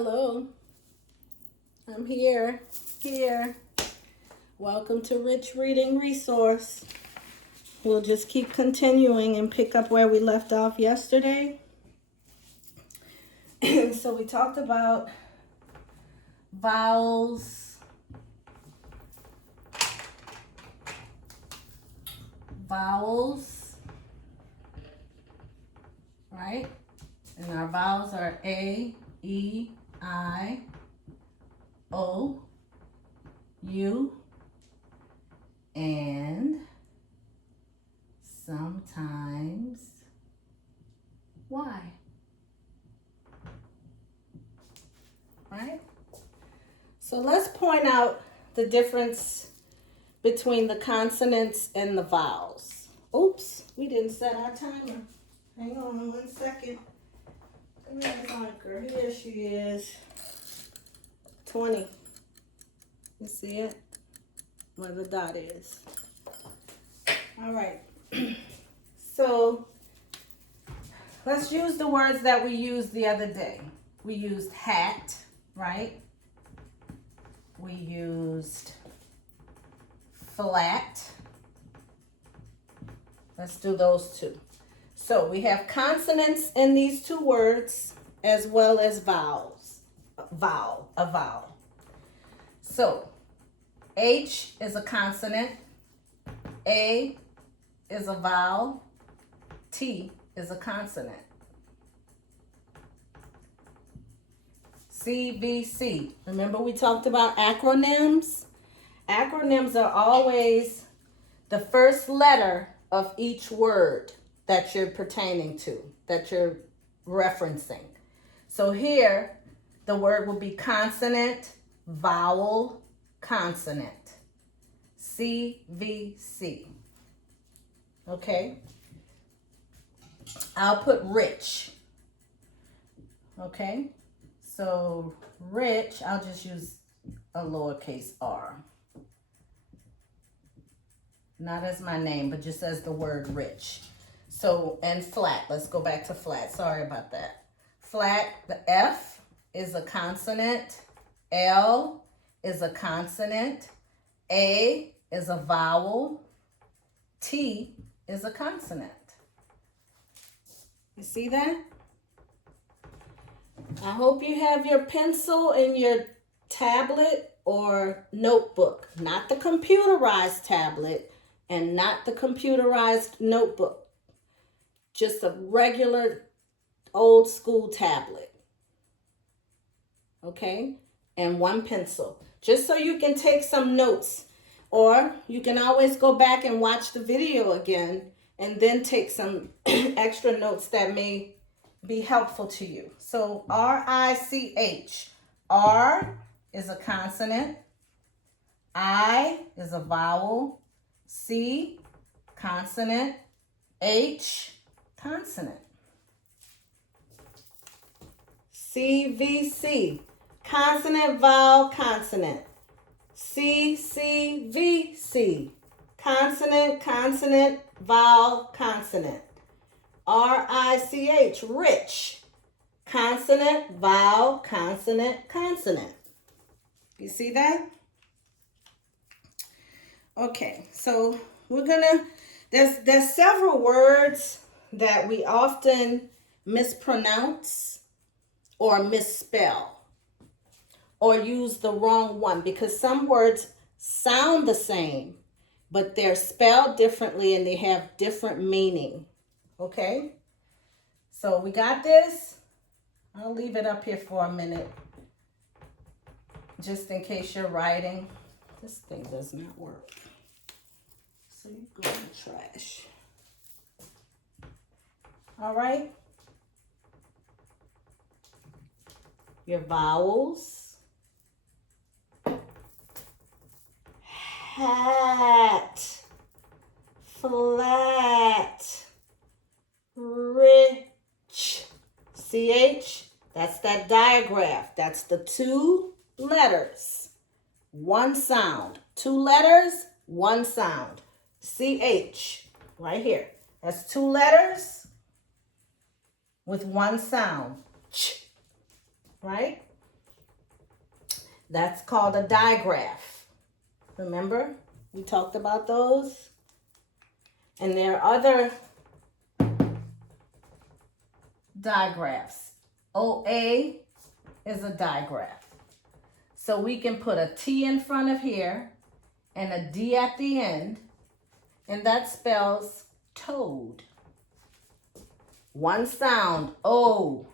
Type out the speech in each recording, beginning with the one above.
Hello, I'm here. Welcome to Rich Reading Resource. We'll just keep continuing and pick up where we left off yesterday. So we talked about vowels, right? And our vowels are A, E, I, O, U, and sometimes Y. Right? So let's point out the difference between the consonants and the vowels. Oops, we didn't set our timer. Hang on 1 second. Where's Anchor? Here she is. 20. You see it? Where the dot is. All right. So let's use the words that we used the other day. We used hat, right? We used flat. Let's do those two. So we have consonants in these two words as well as vowels. A vowel. So H is a consonant. A is a vowel. T is a consonant. CVC. Remember we talked about acronyms? Acronyms are always the first letter of each word that you're pertaining to, that you're referencing. So here, the word will be consonant, vowel, consonant. CVC. Okay? I'll put rich. Okay? So rich, I'll just use a lowercase r. Not as my name, but just as the word rich. So, and flat. Let's go back to flat. Sorry about that. Flat, the F is a consonant. L is a consonant. A is a vowel. T is a consonant. You see that? I hope you have your pencil in your tablet or notebook, not the computerized tablet and not the computerized notebook. Just a regular old school tablet. Okay? And one pencil. Just so you can take some notes. Or you can always go back and watch the video again and then take some extra notes that may be helpful to you. So R-I-C-H. R is a consonant. I is a vowel. C, consonant. H, consonant. CVC. Consonant, vowel, consonant. CCVC. Consonant, consonant, vowel, consonant. RICH, rich. Consonant, vowel, consonant, consonant. You see that? Okay, so we're gonna, there's several words that we often mispronounce or misspell or use the wrong one because some words sound the same, but they're spelled differently and they have different meaning. Okay, so we got this. I'll leave it up here for a minute just in case you're writing. This thing does not work. So you go in the trash. All right. Your vowels. Hat. Flat. Rich. CH. That's that digraph. That's the two letters. One sound. Two letters, one sound. CH, right here. That's two letters with one sound. Ch, right? That's called a digraph. Remember? We talked about those. And there are other digraphs. OA is a digraph. So we can put a T in front of here and a D at the end, and that spells toad. One sound, O.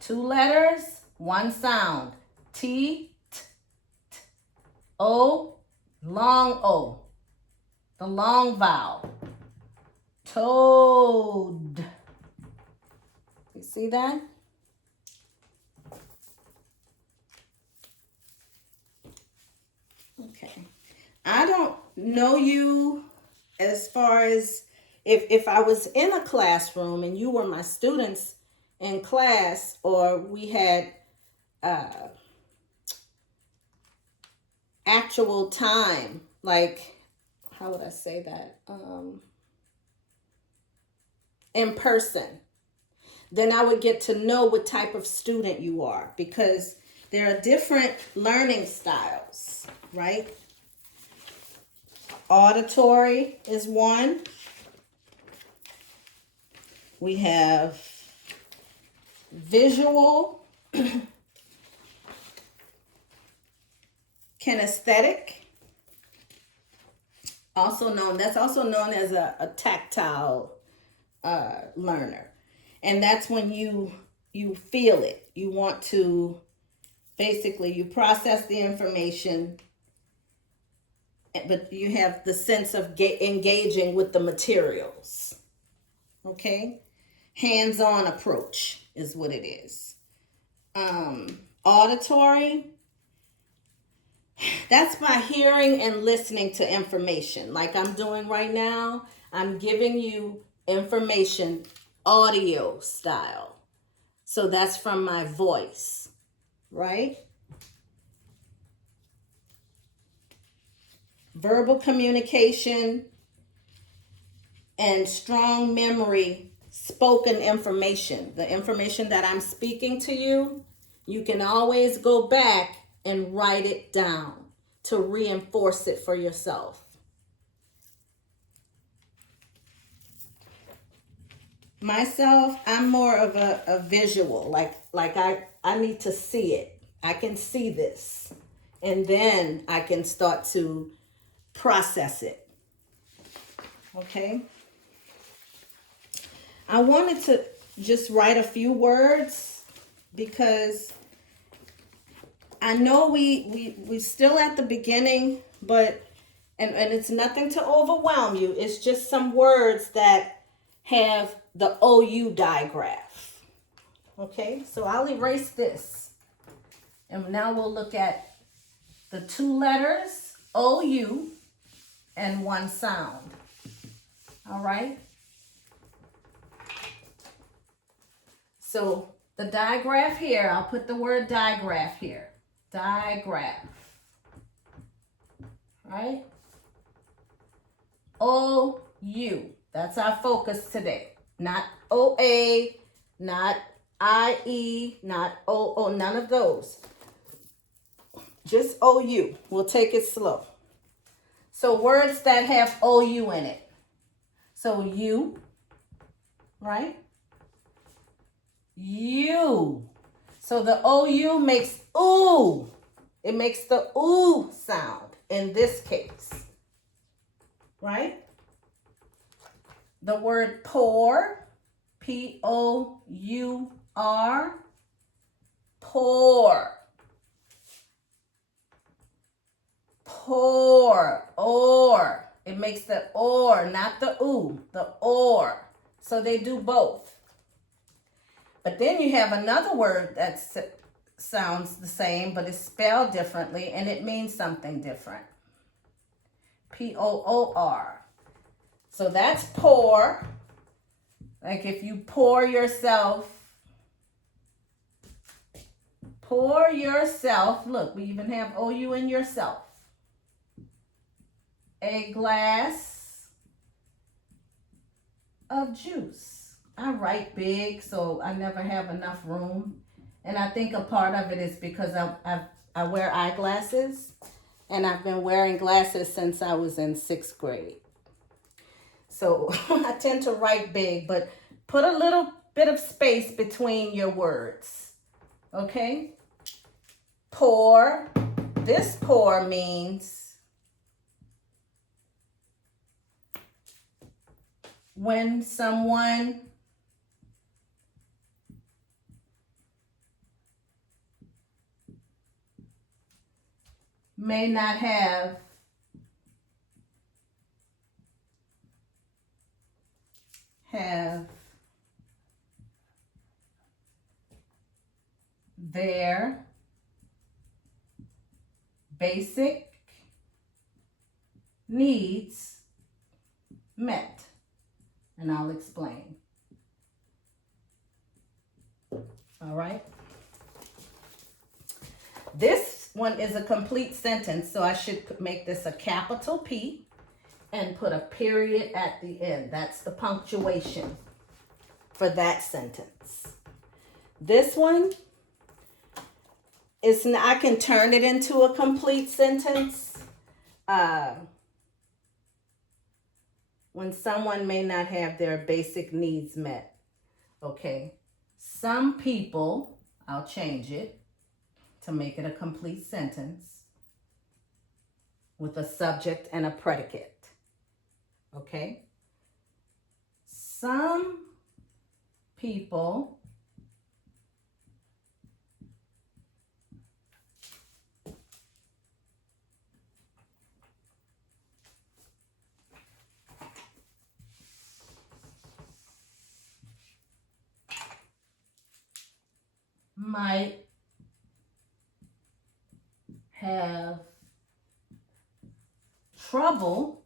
Two letters, one sound, T, T, T. O, long O, the long vowel. Toad. You see that? Okay. I don't know you as far as if I was in a classroom and you were my students in class, or we had actual time, like, how would I say that? In person, then I would get to know what type of student you are, because there are different learning styles, right? Auditory is one. We have visual, kinesthetic, that's also known as a tactile learner. And that's when you feel it. You want to, basically, you process the information, but you have the sense of engaging with the materials. Okay? Hands-on approach is what it is. Auditory, that's by hearing and listening to information. Like I'm doing right now, I'm giving you information audio style. So that's from my voice, right? Verbal communication and strong memory, spoken information. The information that I'm speaking to you, you can always go back and write it down to reinforce it for yourself. Myself, I'm more of a visual, like I need to see it. I can see this, and then I can start to process it. Okay? I wanted to just write a few words because I know we still at the beginning, but and it's nothing to overwhelm you. It's just some words that have the OU digraph. Okay, so I'll erase this. And now we'll look at the two letters, OU, and one sound. All right? So the digraph here, I'll put the word digraph here. Digraph. Right? OU. That's our focus today. Not OA, not IE, not OO, none of those. Just OU. We'll take it slow. So words that have OU in it. So you, right? You. So the OU makes ooh. It makes the ooh sound in this case. Right? The word pour, P-O-U-R, pour. Pour, or. It makes the or, not the ooh, the or. So they do both. But then you have another word that sounds the same, but it's spelled differently, and it means something different. P-O-O-R. So that's pour. Like if you pour yourself. Look, we even have OU in yourself. A glass of juice. I write big, so I never have enough room. And I think a part of it is because I wear eyeglasses, and I've been wearing glasses since I was in 6th grade. So I tend to write big, but put a little bit of space between your words. Okay? Pour. This pour means when someone may not have their basic needs met. And I'll explain. All right. This one is a complete sentence, so I should make this a capital P and put a period at the end. That's the punctuation for that sentence. This one is, I can turn it into a complete sentence. When someone may not have their basic needs met. Okay. Some people, I'll change it to make it a complete sentence with a subject and a predicate. Okay. Some people might have trouble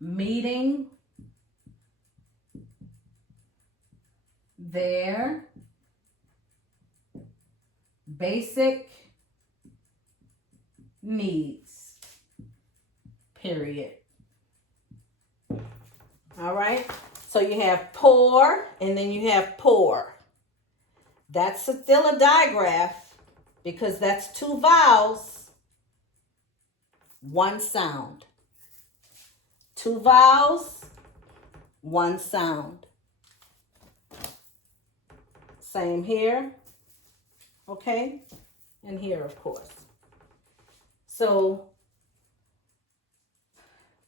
meeting their basic needs, period. All right. So you have pour and then you have pour. That's still a digraph because that's 2 vowels, 1 sound. 2 vowels, 1 sound. Same here. Okay. And here, of course. So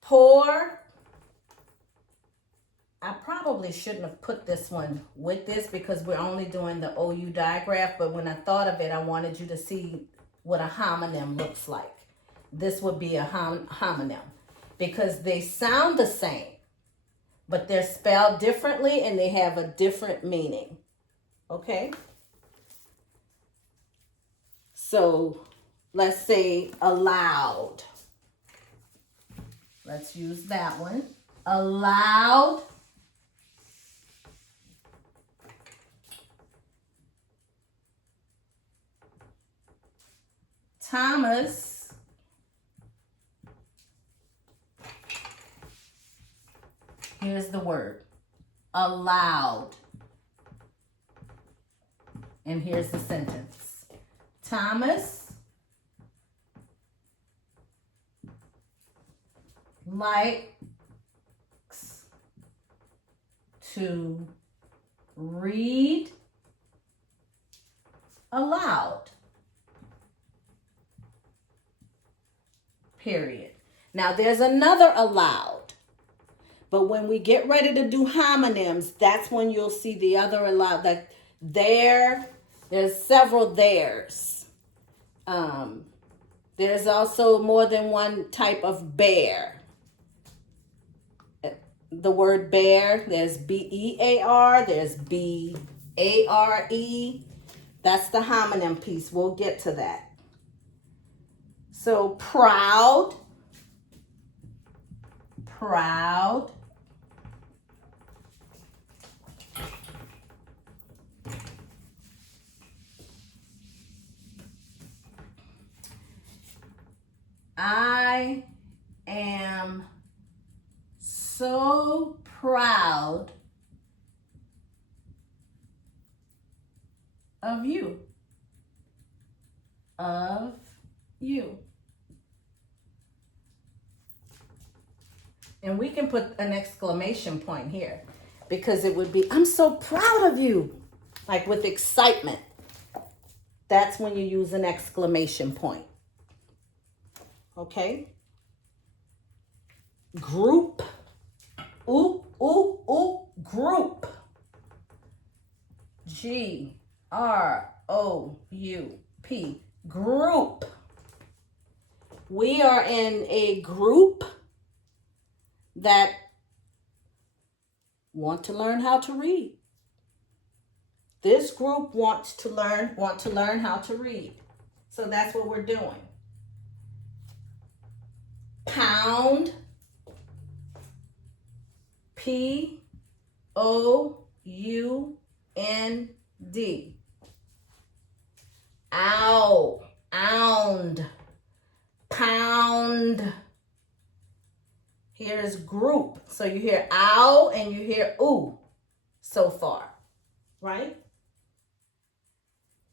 pour. I probably shouldn't have put this one with this because we're only doing the OU digraph, but when I thought of it, I wanted you to see what a homonym looks like. This would be a homonym because they sound the same, but they're spelled differently and they have a different meaning. Okay? So let's say allowed. Let's use that one. Allowed. Thomas here's the word, allowed. And here's the sentence. Thomas likes to read aloud. Period. Now there's another allowed. But when we get ready to do homonyms, that's when you'll see the other allowed. Like there's several theirs. There's also more than one type of bear. The word bear, there's B-E-A-R, there's B-A-R-E. That's the homonym piece. We'll get to that. So proud. Proud. I am so proud of you. Of you. And we can put an exclamation point here because it would be, I'm so proud of you. Like with excitement. That's when you use an exclamation point. Okay? Group. Ooh, ooh, ooh, group. G-R-O-U-P. Group. We are in a group that want to learn how to read. This group want to learn how to read. So that's what we're doing. Pound. P-O-U-N-D. Ow. Ound. Pound. Here is group. So you hear ow and you hear ooh so far, right?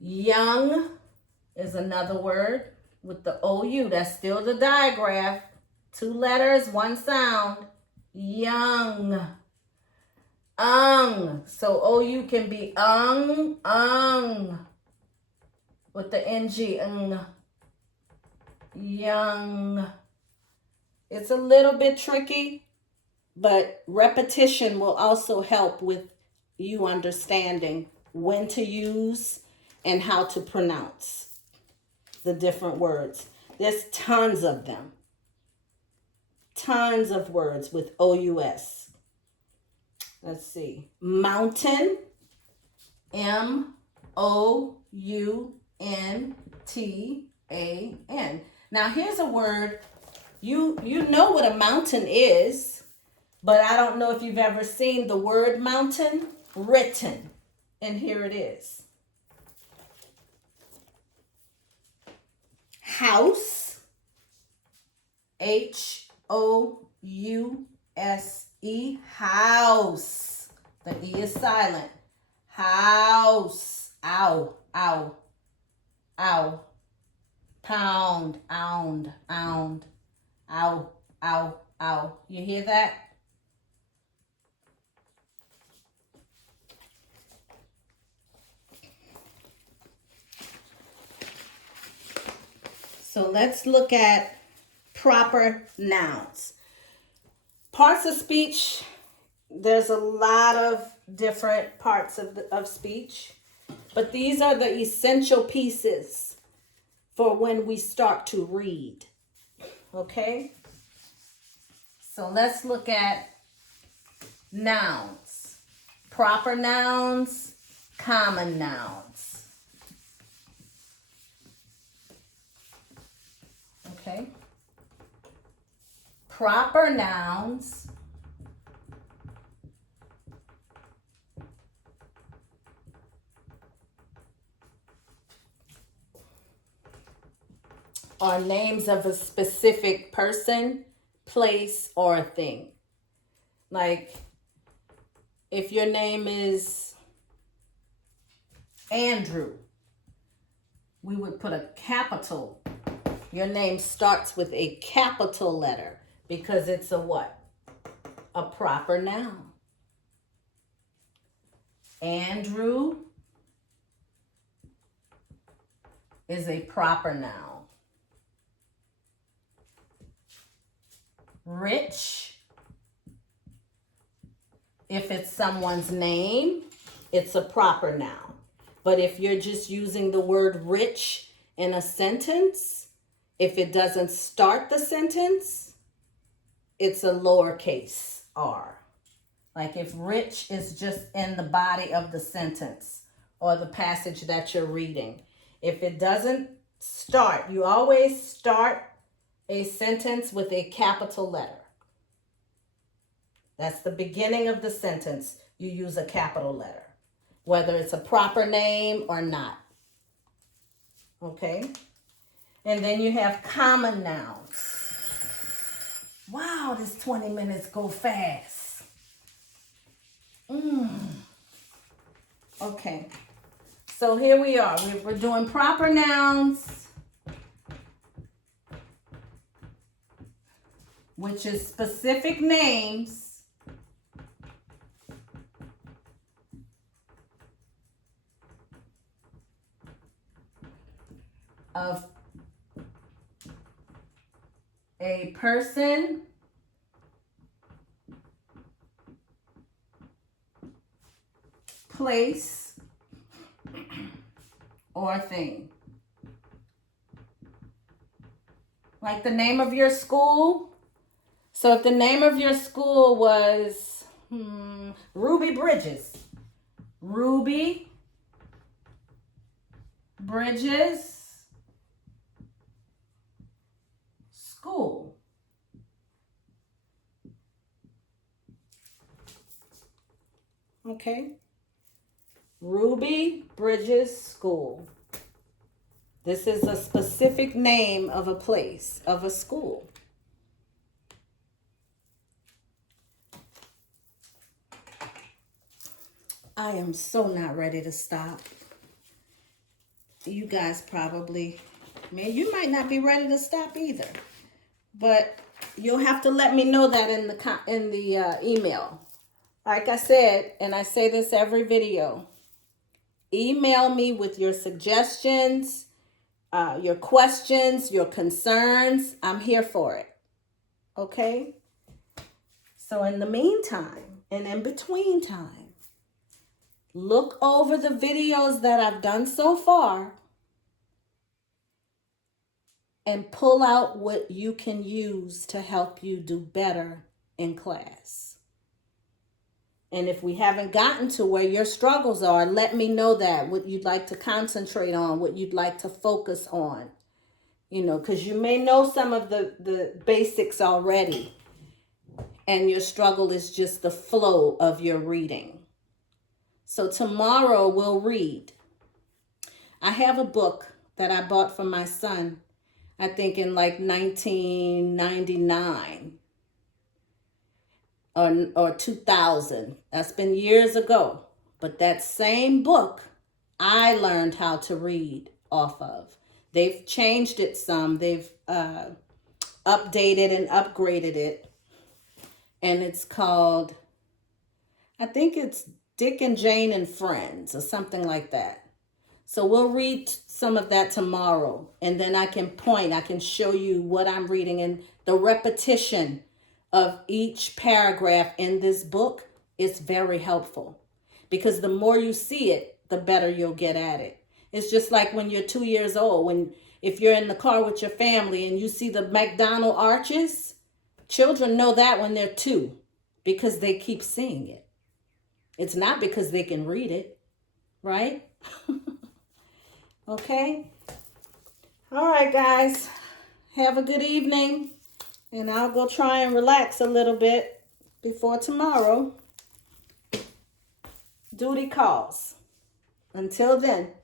Young is another word with the O-U. That's still the digraph. 2 letters, 1 sound. Young. So O-U can be with the N-G. Young. It's a little bit tricky, but repetition will also help with you understanding when to use and how to pronounce the different words. There's tons of them. Tons of words with O-U-S. Let's see. Mountain. M-O-U-N-T-A-N. Now here's a word. You know what a mountain is, but I don't know if you've ever seen the word mountain written. And here it is. House. H-O-U-S-E. House. The E is silent. House. Ow. Ow. Ow. Pound. Ound. Ound. Ow. Ow. Ow. You hear that? So let's look at proper nouns. Parts of speech, there's a lot of different parts of speech, but these are the essential pieces for when we start to read. Okay? So let's look at nouns. Proper nouns, common nouns. Okay? Proper nouns are names of a specific person, place, or a thing. Like, if your name is Andrew, we would put a capital. Your name starts with a capital letter because it's a what? A proper noun. Andrew is a proper noun. Rich, if it's someone's name, it's a proper noun. But if you're just using the word rich in a sentence, if it doesn't start the sentence, it's a lowercase r. Like if rich is just in the body of the sentence or the passage that you're reading. If it doesn't start, you always start a sentence with a capital letter. That's the beginning of the sentence. You use a capital letter, whether it's a proper name or not. Okay? And then you have common nouns. Wow, this 20 minutes go fast. Okay. So here we are. We're doing proper nouns, which is specific names of a person, place, or thing. Like the name of your school. So if the name of your school was Ruby Bridges, Ruby Bridges School. Okay. Ruby Bridges School. This is a specific name of a place, of a school. I am so not ready to stop. You guys probably, man, you might not be ready to stop either. But you'll have to let me know that in the email. Like I said, and I say this every video, email me with your suggestions, your questions, your concerns. I'm here for it. Okay? So in the meantime, and in between time, look over the videos that I've done so far and pull out what you can use to help you do better in class. And if we haven't gotten to where your struggles are, let me know that, what you'd like to concentrate on, what you'd like to focus on. You know, because you may know some of the basics already, and your struggle is just the flow of your reading. So tomorrow we'll read. I have a book that I bought for my son, I think in like 1999. Or 2000. That's been years ago. But that same book, I learned how to read off of. They've changed it some. They've updated and upgraded it. And it's called, I think it's Dick and Jane and Friends or something like that. So we'll read some of that tomorrow. And then I can show you what I'm reading, and the repetition of each paragraph in this book is very helpful, because the more you see it, the better you'll get at it. It's just like when you're 2 years old, if you're in the car with your family and you see the McDonald arches, children know that when they're 2 because they keep seeing it. It's not because they can read it, right? Okay? All right, guys. Have a good evening. And I'll go try and relax a little bit before tomorrow. Duty calls. Until then.